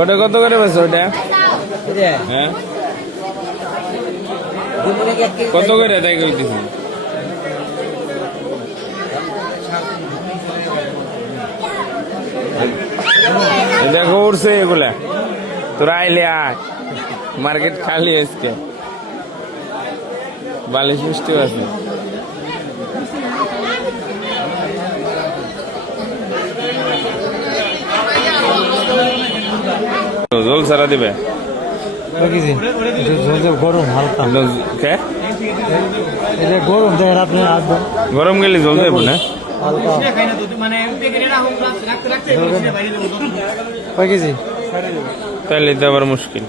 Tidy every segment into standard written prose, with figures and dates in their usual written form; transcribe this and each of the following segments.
ওটা কত করে বেচো ওটা? হ্যাঁ কত করে তাই কইতেছি? দেখো উঠছে এগুলা, তোরা আইলে আয়, মার্কেট খালি আজকে, বালিশ মিষ্টিও আছে। জল সারা দিবে গরম হালকা গরম দেখেন আপনি গরম গেলে জল দেবো না কয় কেজি তাহলে তো আবার মুশকিল।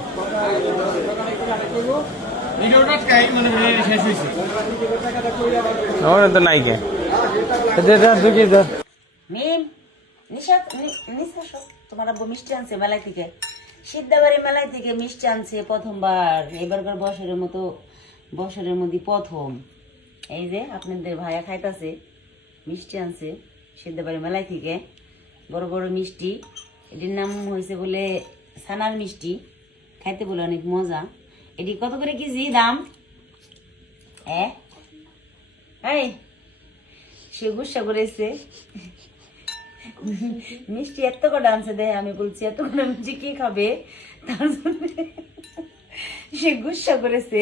আমার তো নাই কে তোমার আব্বু মিষ্টি আনছে মেলায় থেকে, সিদ্ধাবাড়ি মেলায় থেকে মিষ্টি আনছে প্রথমবার, এবারকার বছরের মধ্যে প্রথম। এই যে আপনাদের ভাইয়া খাইতাছে, মিষ্টি আনছে সিদ্ধাবাড়ি মেলায় থেকে, বড় বড় মিষ্টি। এটির নাম হয়েছে বলে ছানার মিষ্টি, খাইতে বলে অনেক মজা। এটি কত করে কেজি দাম? এই সে গুসা করেছে, মিষ্টি এত কটা আনছে দেয়, আমি বলছি এত কটা মিষ্টি কি খাবে, তার জন্য সে গুসা করেছে,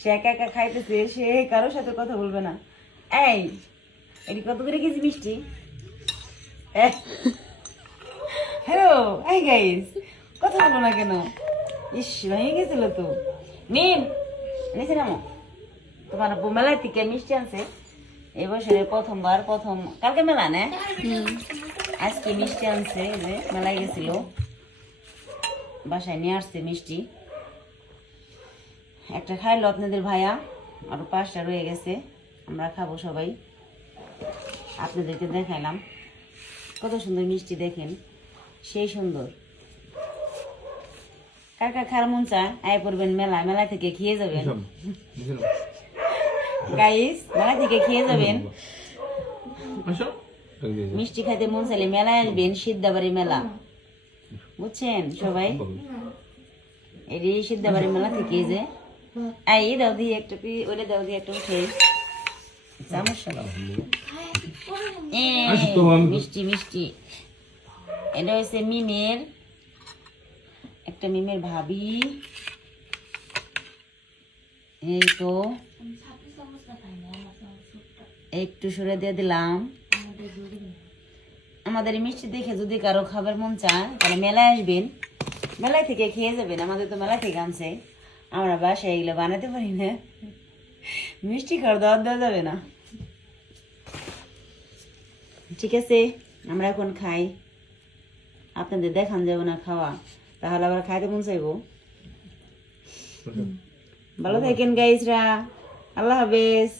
সে একা একা খাইতেছে, সে কারোর সাথে কথা বলবে না। এই এটি কত করে কেজি মিষ্টি? হ্যালো এই গাইস, কথা বলো না কেন? ইস ভেঙে গেছিল তো। মিম নিচে নামো, তোমার আব্বু মেলায় থেকে মিষ্টি আনছে এবছরে প্রথমবার, কালকে মেলা না, আজকে মিষ্টি আনছে। যে মেলায় গেছিল, বাসায় নিয়ে আসছে মিষ্টি। একটা খাইলো আপনাদের ভাইয়া, আরো 5টা রয়ে গেছে, আমরা খাবো সবাই। আপনাদেরকে দেখাইলাম কত সুন্দর মিষ্টি, দেখেন সেই সুন্দর। কার কার খার মন চায় আয় পড়বেন মেলা থেকে খেয়ে যাবেন গাইস, মেলা থেকে খেয়ে যাবেন। মিষ্টি খাইতে মন চাইলে মেলায় আসবেন, সিদ্ধাবাড়ি মেলা, বুঝছেন সবাই? এটি সিদ্ধাবাড়ি মেলা থেকে যে এই দাও দিয়ে একটা, ওটা দাও দিয়ে একটা উঠে মিষ্টি মিষ্টি। এটা হচ্ছে মিমের, একটা মিমের ভাবি। এই তো একটু সরে দিয়ে দিলাম। আমাদের মিষ্টি দেখে যদি কারো খাবার মন চায় তাহলে মেলায় আসবেন, মেলায় থেকে খেয়ে যাবেন। আমাদের তো মেলা থেকে আনছে, আমরা বাসায় এগুলো বানাতে পারি না, মিষ্টি খাওয়ার দাওয়াত দেওয়া যাবে না। ঠিক আছে, আমরা এখন খাই, আপনাদের দেখান যাবে না খাওয়া, তাহলে আবার খাইতে মন চাইব। ভালো থাকেন গাইসরা, আল্লাহ হাফেজ।